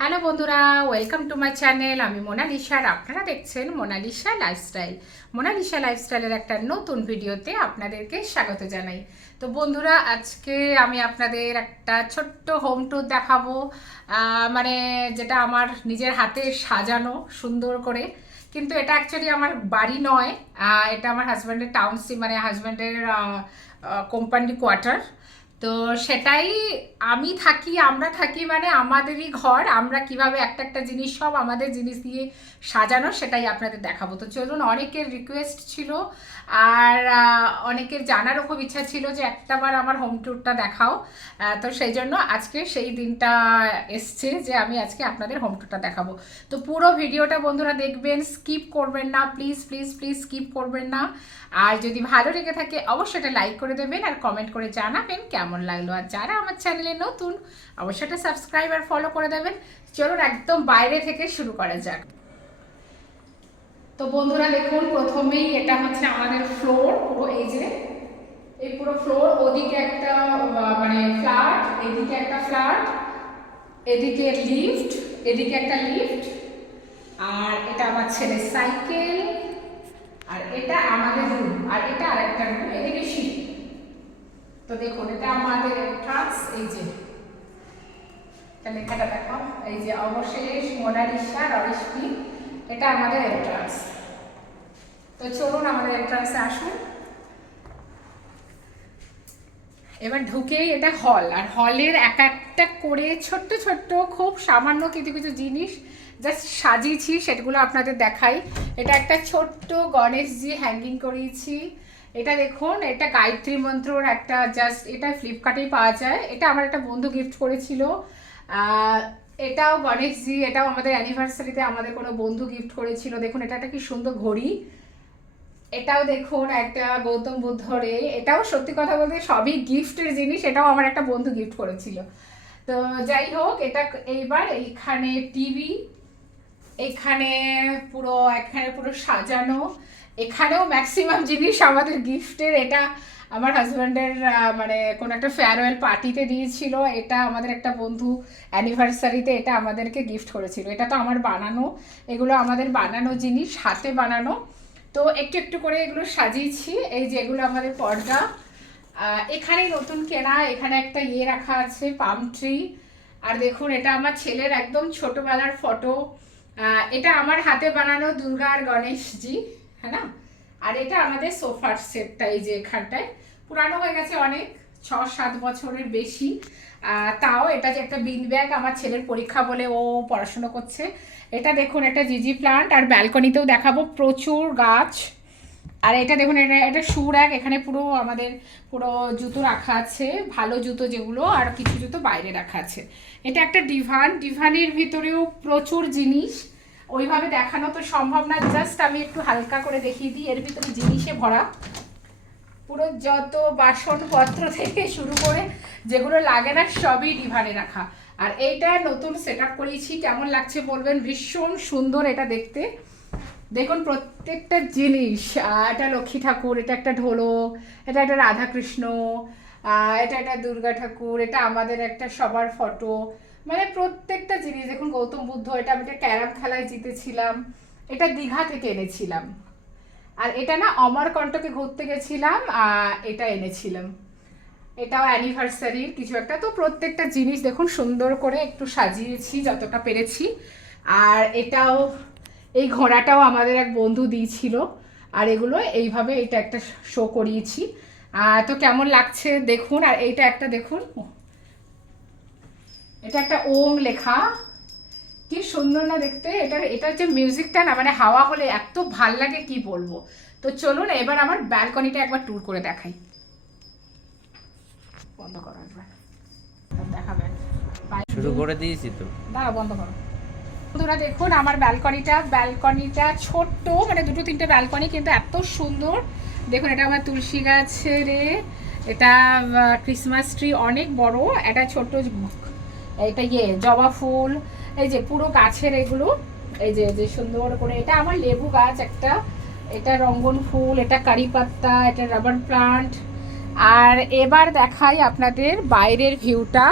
Hello বন্ধুরা welcome to my channel আমি মোনালিসা আর আপনারা দেখছেন মোনালিসা লাইফস্টাইল মোনালিসা লাইফস্টাইলের একটা নতুন ভিডিওতে আপনাদেরকে স্বাগত জানাই। তো বন্ধুরা, আজকে আমি আপনাদের একটা ছোট্ট হোম ট্যুর দেখাবো। মানে যেটা আমার নিজের হাতে সাজানো সুন্দর করে। কিন্তু এটা অ্যাকচুয়ালি আমার বাড়ি নয়। এটা আমার হাজব্যান্ডের টাউনশিপ মানে হাজব্যান্ডের কোম্পানি কোয়ার্টার তো সেটাই আমি থাকি, আমরা থাকি মানে আমাদেরই ঘর, আমরা কীভাবে একটা একটা জিনিস, সব আমাদের জিনিস দিয়ে সাজানো, সেটাই আপনাদের দেখাবো। তো চলুন, অনেকের রিকোয়েস্ট ছিল, আর অনেকের জানারও খুব ইচ্ছা ছিল যে একটাবার আমার হোম ট্যুরটা দেখাও। তো সেই জন্য আজকে সেই দিনটা এসছে যে আমি আজকে আপনাদের হোম ট্যুরটা দেখাবো। তো পুরো ভিডিওটা বন্ধুরা দেখবেন স্কিপ করবেন না প্লিজ প্লিজ প্লিজ স্কিপ করবেন না। আর যদি ভালো লেগে থাকে, অবশ্যই এটা লাইক করে দেবেন আর কমেন্ট করে জানাবেন কেমন লাগল? আর যারা আমার চ্যানেলে নতুন অবশ্যই এটা সাবস্ক্রাইব আর ফলো করে দেবেন। চলুন একদম বাইরে থেকে শুরু করা যাক। তো বন্ধুরা, দেখুন, প্রথমেই এটা হচ্ছে আমাদের ফ্লোর পুরো এই যে, এই পুরো ফ্লোর ওদিকে একটা মানে ফ্ল্যাট এদিকে একটা ফ্ল্যাট এদিকে লিফট এদিকে একটা লিফট আর এটা আমার ছেলের সাইকেল আর এটা আমাদের রুম আর এটা আরেকটা রুম এদিকে সিঁড়ি তো দেখুন, এটা আমাদের এন্ট্রান্স এই যে। লেখাটা দেখো, এই যে অবশেষ, মোনালিসা রবিশপি এটা আমাদের এন্ট্রান্স তো চলুন আমাদের এন্ট্রান্সে আসুন। এবার ঢুকেই এটা হল আর হলের এক একটা করে ছোট্ট ছোট্ট, খুব সামান্য কিছু কিছু জিনিস জাস্ট সাজিয়েছি, সেগুলো আপনাদের দেখাই। এটা একটা ছোট্ট গণেশজি হ্যাঙ্গিং করিয়েছি। এটা দেখুন, এটা গায়ত্রী মন্ত্রর একটা জাস্ট এটা ফ্লিপকার্টেই পাওয়া যায়। এটা আমার একটা বন্ধু গিফট করেছিল। এটাও গণেশজি এটাও আমাদের অ্যানিভার্সারিতে আমাদের কোনো বন্ধু গিফট করেছিল। দেখুন, এটা একটা কি সুন্দর ঘড়ি। এটাও দেখুন, একটা গৌতম বুদ্ধর এটাও সত্যি কথা বলতে সবই গিফটের জিনিস, এটাও আমার একটা বন্ধু গিফট করেছিল। তো যাই হোক, এটা এইবার এইখানে টিভি এখানে পুরো এখানে পুরো সাজানো। এখানেও ম্যাক্সিমাম জিনিস আমাদের গিফটের এটা আমার হাজব্যান্ডের মানে কোনো একটা ফেয়ারওয়েল পার্টিতে দিয়েছিল। এটা আমাদের একটা বন্ধু অ্যানিভার্সারিতে এটা আমাদেরকে গিফট করেছিল। এটা তো আমার বানানো এগুলো আমাদের বানানো জিনিস হাতে বানানো। তো একটু একটু করে এগুলো সাজিয়েছি এই যে এগুলো আমাদের পর্দা। আহ, এখানেই নতুন কেনা এখানে একটা ইয়ে রাখা আছে পাম ট্রি আর দেখুন এটা আমার ছেলের একদম ছোটোবেলার ফটো এটা আমার হাতে বানানো দুর্গা আর গণেশজি হ্যাঁ না? আর এটা আমাদের সোফার সেটটা এই যে এখানটায়। পুরানো হয়ে গেছে অনেক ছ সাত বছরের বেশি। তাও এটা যে একটা বিন ব্যাগ, আমার ছেলের পরীক্ষা বলে ও পড়াশুনো করছে। এটা দেখুন, একটা জিজি প্লান্ট, আর ব্যালকনিতেও দেখাবো। প্রচুর গাছ। আর এটা দেখুন, এটা এটা শু র্যাক এখানে পুরো আমাদের পুরো জুতো রাখা আছে, ভালো জুতো যেগুলো, আর কিছু জুতো বাইরে রাখা আছে। এটা একটা ডিভান, ডিভানের ভিতরেও প্রচুর জিনিস। ওইভাবে দেখানো তো সম্ভব না জাস্ট আমি একটু হালকা করে দেখিয়ে দিই, এর ভিতরে জিনিসে ভরা। পুরো যত বাসনপত্র থেকে শুরু করে যেগুলো লাগে না, সবই ডিভানে রাখা। আর এইটা নতুন সেট আপ করিয়েছি কেমন লাগছে বলবেন? ভীষণ সুন্দর এটা দেখতে। দেখুন, প্রত্যেকটা জিনিস এটা লক্ষ্মী ঠাকুর, এটা একটা ঢোলক এটা একটা রাধাকৃষ্ণ এটা একটা দুর্গা ঠাকুর, এটা আমাদের একটা সবার ফটো। মানে প্রত্যেকটা জিনিস, দেখুন, গৌতম বুদ্ধ, এটা আমি একটা ক্যারাম খেলায় জিতেছিলাম, এটা দীঘা থেকে এনেছিলাম। আর এটা না অমরকণ্টকে ঘুরতে গেছিলাম এটা এনেছিলাম। এটাও অ্যানিভার্সারির কিছু একটা। তো প্রত্যেকটা জিনিস, দেখুন, সুন্দর করে একটু সাজিয়েছি যতটা পেরেছি। আর এটাও এই ঘোড়াটাও আমাদের এক বন্ধু দিয়েছিল। আর এগুলো এইভাবে এটা একটা শো করিয়েছি। তো কেমন লাগছে দেখুন আর এইটা একটা দেখুন। এটা একটা ওম লেখা। কি সুন্দর না দেখতে। এটা এটা হচ্ছে মিউজিকটা না মানে হাওয়া হলে এত ভালো লাগে কি বলব? তো চলুন এবার আমার ব্যালকনিটা একবার ট্যুর করে দেখাই। বন্ধ করো একবার। দেখাবেন শুরু করে দিয়েছি তো। দাঁড়া বন্ধ করো। বন্ধুরা দেখুন, আমার ব্যালকনিটা ব্যালকনিটা ছোট্ট মানে দুটো তিনটে ব্যালকনি কিন্তু এত সুন্দর। দেখুন, এটা আমার তুলসী গাছের এটা ক্রিসমাস ট্রি অনেক বড়, এটা ছোট্ট এটা ইয়ে জবা ফুল, এই যে পুরো গাছের এগুলো, এই যে যে সুন্দর করে, এটা আমার লেবু গাছ একটা, এটা রঙ্গন ফুল, এটা কারি পাত্তা এটা রাবার প্লান্ট আর এবার দেখাই আপনাদের বাইরের ভিউটা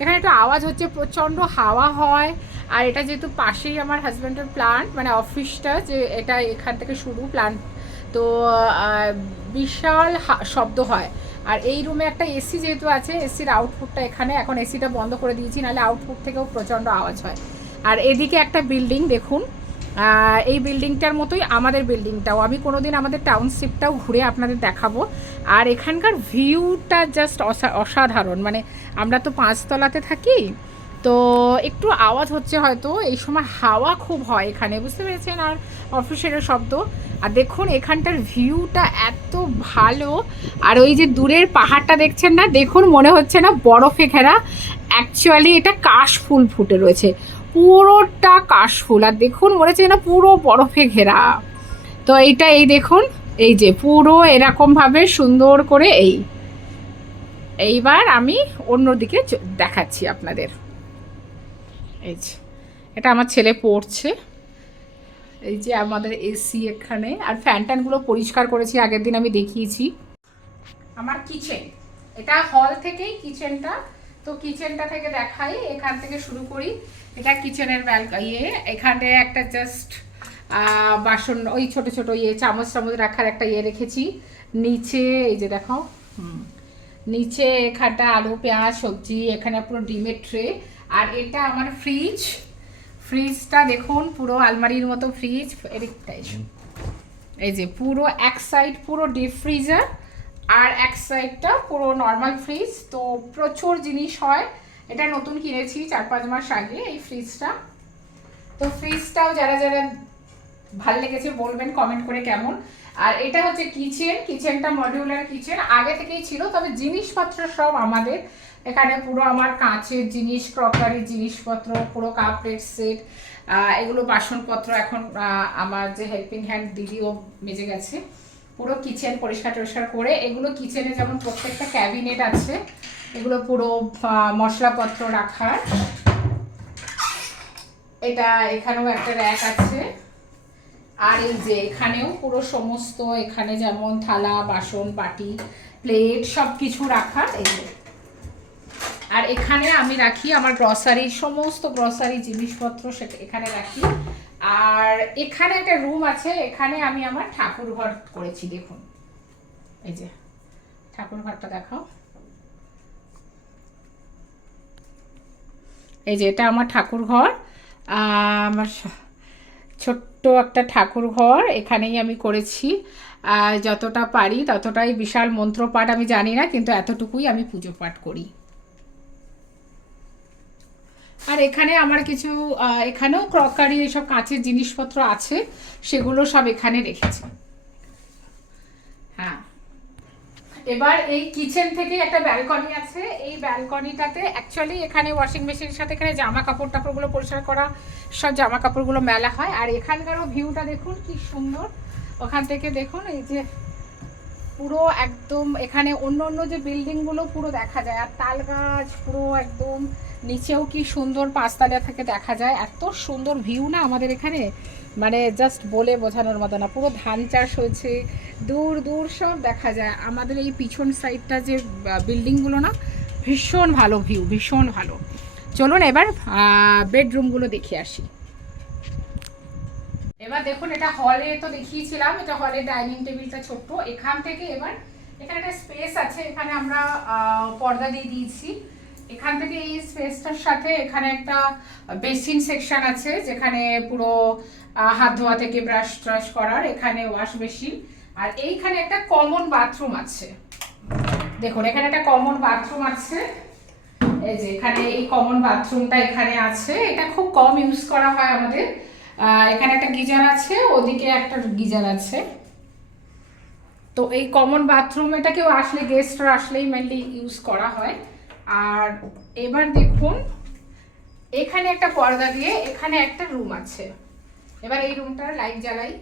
এখানে একটু আওয়াজ হচ্ছে, প্রচণ্ড হাওয়া হয় আর এটা যেহেতু পাশেই আমার হাজব্যান্ডের প্লান্ট মানে অফিসটা যে এটা এখান থেকে শুরু প্লান্ট তো বিশাল শব্দ হয়। আর এই রুমে একটা এসি যেহেতু আছে এসির আউটপুটটা এখানে, এখন এসিটা বন্ধ করে দিয়েছি, নাহলে আউটপুট থেকেও প্রচণ্ড আওয়াজ হয়। আর এদিকে একটা বিল্ডিং দেখুন এই বিল্ডিংটার মতোই আমাদের বিল্ডিংটাও আমি কোনোদিন আমাদের টাউনশিপটাও ঘুরে আপনাদের দেখাবো। আর এখানকার ভিউটা জাস্ট অসাধারণ। মানে আমরা তো পাঁচতলাতে থাকি তো একটু আওয়াজ হচ্ছে হয়তো, এই সময় হাওয়া খুব হয় এখানে, বুঝতে পেরেছেন? আর অফিসের শব্দ। আর দেখুন, এখানটার ভিউটা এত ভালো। আর ওই যে দূরের পাহাড়টা দেখছেন না? দেখুন, মনে হচ্ছে না বরফে ঘেরা। অ্যাকচুয়ালি এটা কাশ ফুল ফুটে রয়েছে। পুরোটা কাশ ফুল আর দেখুন, মনে হচ্ছে না পুরো বরফে ঘেরা। তো এইটা, এই দেখুন, এই যে পুরো এরকমভাবে সুন্দর করে এই। এইবার আমি অন্যদিকে দেখাচ্ছি আপনাদের। এই যে, এটা আমার ছেলে পড়ছে। এই যে আমাদের এসি এখানে। আর ফ্যান ট্যানগুলো পরিষ্কার করেছি, আগের দিন আমি দেখিয়েছি। আমার কিচেন, এটা হল থেকেই কিচেনটা। তো কিচেনটা থেকে দেখাই, এখান থেকে শুরু করি। এটা কিচেনের ব্যাল ইয়ে এখানে একটা জাস্ট বাসন, ওই ছোট ছোট ইয়ে চামচ চামচ রাখার একটা ইয়ে রেখেছি। নিচে, এই যে দেখো নিচে এখানটা আলু, পেঁয়াজ, সবজি, এখানে পুরো ডিমের ট্রে। আর এটা আমার ফ্রিজ ফ্রিজটা দেখুন, পুরো আলমারির মতো ফ্রিজ এদিকটা এই যে পুরো এক সাইড পুরো ডিপ ফ্রিজার আর এক সাইডটা পুরো নর্মাল ফ্রিজ তো প্রচুর জিনিস হয়। এটা নতুন কিনেছি চার পাঁচ মাস আগে, এই ফ্রিজটা তো ফ্রিজটাও যারা যারা ভালো লেগেছে বলবেন কমেন্ট করে কেমন। আর এটা হচ্ছে কিচেন কিচেনটা মডিউলার কিচেন আগে থেকেই ছিল, তবে জিনিসপত্র সব আমাদের। এখানে পুরো আমার কাঁচের জিনিস ক্রকারি জিনিসপত্র, পুরো কাপ প্লেট সেট এগুলো বাসনপত্র এখন আমার যে হেল্পিং হ্যান্ড দিদিও মেজে গেছে। পুরো কিচেন পরিষ্কার টরিষ্কার করে, এগুলো কিচেনে যেমন প্রত্যেকটা ক্যাবিনেট আছে, এগুলো পুরো মশলাপত্র রাখার। এটা এখানেও একটা র্যাক আছে। আর এই যে এখানেও পুরো সমস্ত, এখানে যেমন থালা, বাসন, বাটি প্লেট সব কিছু রাখার এই আর এখানে আমি রাখি আমার গ্রসারি সমস্ত গ্রসারি জিনিসপত্র সেটা এখানে রাখি। আর এখানে একটা রুম আছে, এখানে আমি আমার ঠাকুর ঘর করেছি, দেখুন। এই যে, ঠাকুর ঘরটা দেখাও। এই যে, এটা আমার ঠাকুর ঘর। আমার ছোট্ট একটা ঠাকুর ঘর, এখানেই আমি করেছি। যতটা পারি, ততটাই বিশাল মন্ত্রপাঠ আমি জানি না, কিন্তু এতটুকুই আমি পুজো পাঠ করি। আর এখানে আমার কিছু এখানেও ক্রকারি এসব কাঁচের জিনিসপত্র আছে, সেগুলো সব এখানে রেখেছি। হ্যাঁ। এবার এই কিচেন থেকে একটা ব্যালকনি আছে, এই ব্যালকনিটাতে অ্যাকচুয়ালি এখানে ওয়াশিং মেশিনের সাথে এখানে জামা কাপড় টাপড়গুলো পরিষ্কার করা, সব জামা কাপড়গুলো মেলা হয়। আর এখানকারও ভিউটা দেখুন, কি সুন্দর। ওখান থেকে দেখুন, এই যে পুরো একদম এখানে অন্য অন্য যে বিল্ডিংগুলো পুরো দেখা যায়, আর তাল গাছ পুরো একদম নিচেও কি সুন্দর পাঁচতলা থেকে দেখা যায়? এত সুন্দর ভিউ না আমাদের এখানে? মানে জাস্ট বলে বোঝানোর মতো না। পুরো ধান চাষ হয়েছে, দূর দূর সব দেখা যায়। আমাদের এই পিছন সাইডটা যে বিল্ডিংগুলো না, ভীষণ ভালো ভিউ ভীষণ ভালো। চলুন এবার বেডরুমগুলো দেখে আসি। এবার দেখুন, এটা হলে তো দেখিয়েছিলাম, এটা হলে ডাইনিং টেবিলটা ছোট্ট। এখান থেকে এবার, এখানে একটা স্পেস আছে। এখানে আমরা পর্দা দিয়ে দিয়েছি। এখান থেকে এই স্পেসটার সাথে এখানে একটা বেসিন সেকশন আছে, যেখানে পুরো হাত ধোয়া থেকে ব্রাশ ট্রাশ করার এখানে ওয়াশ বেসিন আর এইখানে একটা কমন বাথরুম আছে। দেখুন, এখানে একটা কমন বাথরুম আছে। এই যে এখানে এই কমন বাথরুমটা এখানে আছে। এটা খুব কম ইউজ করা হয় আমাদের। এখানে একটা গিজার আছে, ওদিকে একটা গিজার আছে। তো এই কমন বাথরুম এটা কেউ আসলে গেস্টরা আসলেই মেনলি ইউজ করা হয়। আর এবার দেখুন, এখানে একটা পর্দা দিয়ে এখানে একটা রুম আছে। এবার এই রুমটার লাইট জ্বালাই।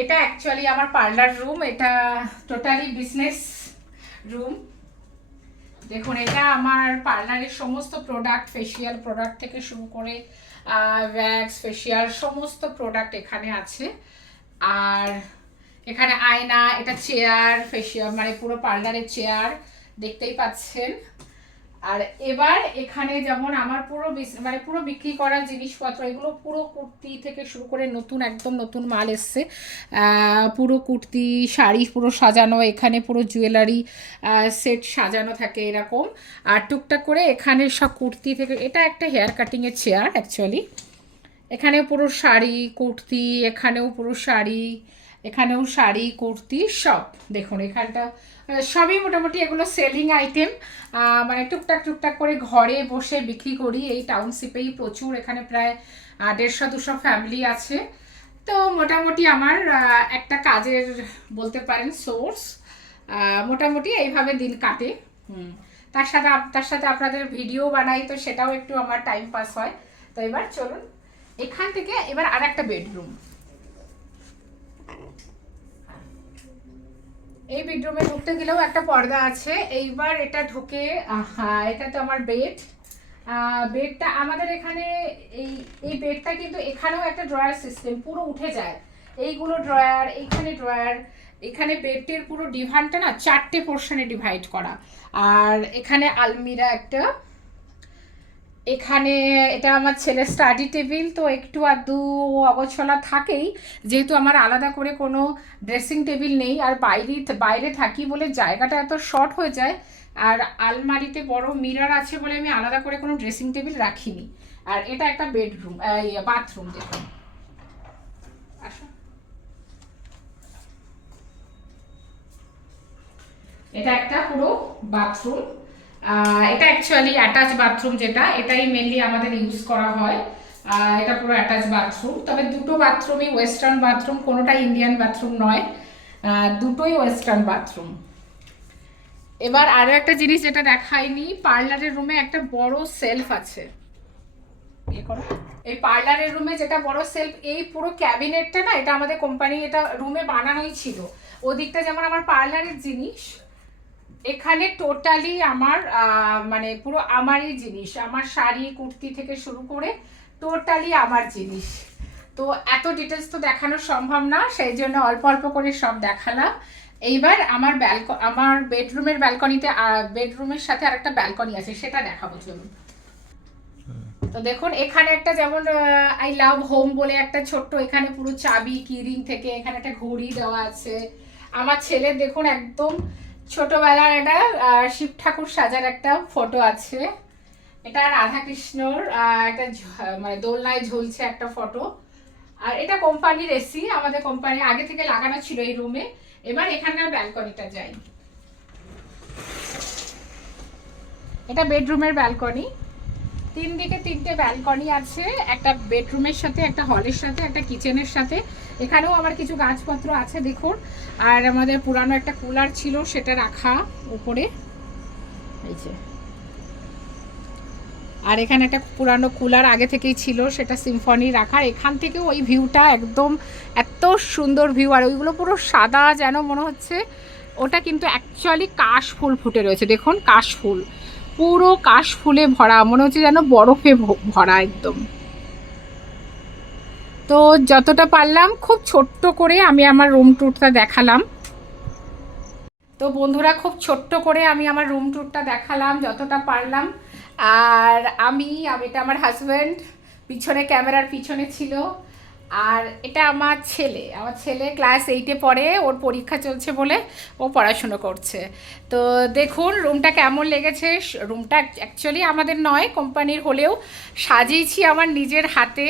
এটা অ্যাকচুয়ালি আমার পার্লার রুম এটা টোটালি বিজনেস রুম দেখুন, এটা আমার পার্লারের সমস্ত প্রোডাক্ট ফেসিয়াল প্রোডাক্ট থেকে শুরু করে ভ্যাক্স ফেসিয়াল সমস্ত প্রোডাক্ট এখানে আছে। আর এখানে আয়না, এটা চেয়ার ফেসিয়াল মানে পুরো পার্লারের চেয়ার দেখতেই পাচ্ছেন। আর এবার এখানে যেমন আমার পুরো মানে পুরো বিক্রি করা জিনিসপত্র, এগুলো পুরো কুর্তি থেকে শুরু করে নতুন, একদম নতুন মাল এসছে। পুরো কুর্তি, শাড়ি পুরো সাজানো, এখানে পুরো জুয়েলারি সেট সাজানো থাকে এরকম। আর টুকটাক করে এখানে সব কুর্তি থেকে, এটা একটা হেয়ার কাটিংয়ের চেয়ার অ্যাকচুয়ালি এখানে পুরো শাড়ি, কুর্তি, এখানেও পুরো শাড়ি এখানেও শাড়ি, কুর্তি সব। দেখুন, এখানটা সবই মোটামুটি এগুলো সেলিং আইটেম মানে টুকটাক টুকটাক করে ঘরে বসে বিক্রি করি। এই টাউনশিপেই প্রচুর, এখানে প্রায় দেড়শো, দুশো ফ্যামিলি আছে। তো মোটামুটি আমার একটা কাজের বলতে পারেন সোর্স মোটামুটি এইভাবে দিন কাটে। তার সাথে তার সাথে আপনাদের ভিডিও বানাই, তো সেটাও একটু আমার টাইম পাস হয়। তো এবার চলুন, এখান থেকে এবার আর একটা বেডরুম এই বেডরুমে ঢুকতে গেলেও একটা পর্দা আছে। এইবার এটা ঢুকে এটা তো আমার বেড বেডটা আমাদের এখানে এই এই বেডটা কিন্তু এখানেও একটা ড্রয়ার সিস্টেম পুরো উঠে যায়। এইগুলো ড্রয়ার এইখানে ড্রয়ার এখানে বেডটির পুরো ডিভানটা না চারটে পোর্শনে ডিভাইড করা। আর এখানে আলমিরা একটা এখানে এটা আমার ছেলের স্টাডি টেবিল তো একটু আধটু অগোছলা থাকেই। যেহেতু আমার আলাদা করে কোনো ড্রেসিং টেবিল নেই, আর বাইরে বাইরে থাকি বলে জায়গাটা এত শর্ট হয়ে যায়, আর আলমারিতে বড় মিরার আছে বলে আমি আলাদা করে কোনো ড্রেসিং টেবিল রাখিনি। আর এটা একটা বেডরুম বাথরুম দেখুন। এটা একটা পুরো বাথরুম এটা অ্যাকচুয়ালি অ্যাটাচ বাথরুম যেটা, এটাই মেনলি আমাদের ইউজ করা হয়। এটা পুরো অ্যাটাচ বাথরুম তবে দুটো বাথরুমই ওয়েস্টার্ন বাথরুম কোনোটাই ইন্ডিয়ান বাথরুম নয়। দুটোই ওয়েস্টার্ন বাথরুম এবার আরও একটা জিনিস যেটা দেখাইনি, পার্লারের রুমে একটা বড় সেলফ আছে। এই পার্লারের রুমে যেটা বড় সেলফ এই পুরো ক্যাবিনেটটা না, এটা আমাদের কোম্পানি এটা রুমে বানানোই ছিল। ওদিকটা যেমন আমার পার্লারের জিনিস এখানে টোটালি আমার মানে পুরো আমারই জিনিস। আমার শাড়ি, কুর্তি থেকে শুরু করে টোটালি আমার জিনিস। তো এত ডিটেলস তো দেখানো সম্ভব না, সেই জন্য অল্প অল্প করে সব দেখালাম। এইবার আমার ব্যালক আমার বেডরুমের ব্যালকনিতে বেডরুমের সাথে আরেকটা ব্যালকনি আছে, সেটা দেখাবো, চলুন। তো দেখুন, এখানে একটা যেমন আই লাভ হোম বলে একটা ছোট্ট, এখানে পুরো চাবি কিরিং থেকে এখানে একটা ঘড়ি দেওয়া আছে। আমার ছেলে দেখুন একদম ছোটবেলার আহ, শিব ঠাকুর সাজার একটা ফটো আছে। এটা রাধা কৃষ্ণর একটা মানে দোলনায় ঝুলছে একটা ফটো আর এটা কোম্পানির এসি আমাদের কোম্পানি আগে থেকে লাগানো ছিল এই রুমে এবার এখানকার ব্যালকনিটা যাই। এটা বেডরুমের ব্যালকনি তিন দিকে তিনটে ব্যালকনি আছে একটা বেডরুমের সাথে একটা হলের সাথে একটা কিচেনের সাথে। এখানেও আমার কিছু গাছপত্র আছে, দেখুন। আর আমাদের পুরানো একটা কুলার ছিল, সেটা রাখা উপরে। এই যে। আর এখানে একটা পুরানো কুলার আগে থেকেই ছিল, সেটা সিম্ফনি রাখার। এখান থেকে ওই ভিউটা একদম এত সুন্দর ভিউ, আর ওইগুলো পুরো সাদা যেন মনে হচ্ছে, ওটা কিন্তু অ্যাকচুয়ালি কাশ ফুল ফুটে রয়েছে। দেখুন, কাশ ফুল। পুরো কাশ ফুলে ভরা, মনে হচ্ছে যেন বরফে ভরা একদম। তো যতটা পারলাম, খুব ছোট্ট করে আমি আমার রুম ট্যুরটা দেখালাম। তো বন্ধুরা, খুব ছোট্ট করে আমি আমার রুম ট্যুরটা দেখালাম, যতটা পারলাম। আর আমি আমি এটা আমার হাজব্যান্ড পিছনে ক্যামেরার পিছনে ছিল। আর এটা আমার ছেলে। আমার ছেলে ক্লাস এইটে পড়ে, ওর পরীক্ষা চলছে বলে ও পড়াশুনো করছে। তো দেখুন রুমটা কেমন লেগেছে? রুমটা অ্যাকচুয়ালি আমাদের নয় কোম্পানির হলেও সাজিয়েছি আমার নিজের হাতে।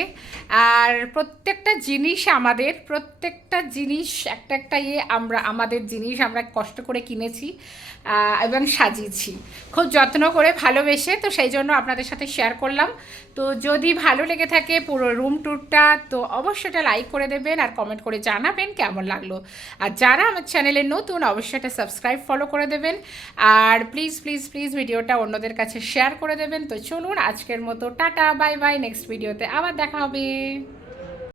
আর প্রত্যেকটা জিনিস আমাদের, প্রত্যেকটা জিনিস, একটা একটা ইয়ে আমরা, আমাদের জিনিস আমরা কষ্ট করে কিনেছি এবং সাজিয়েছি। খুব যত্ন করে ভালোবেসে, তো সেই জন্য আপনাদের সাথে শেয়ার করলাম। তো যদি ভালো লেগে থাকে পুরো রুম ট্যুরটা তো অবশ্যই এটা লাইক করে দেবেন আর কমেন্ট করে জানাবেন কেমন লাগল। আর যারা আমার চ্যানেলে নতুন, অবশ্যই এটা সাবস্ক্রাইব ফলো করে দেবেন। আর প্লিজ প্লিজ প্লিজ ভিডিওটা অন্যদের কাছে শেয়ার করে দেবেন। তো চলুন আজকের মতো, টাটা বাই বাই নেক্সট ভিডিওতে আবার দেখা হবে।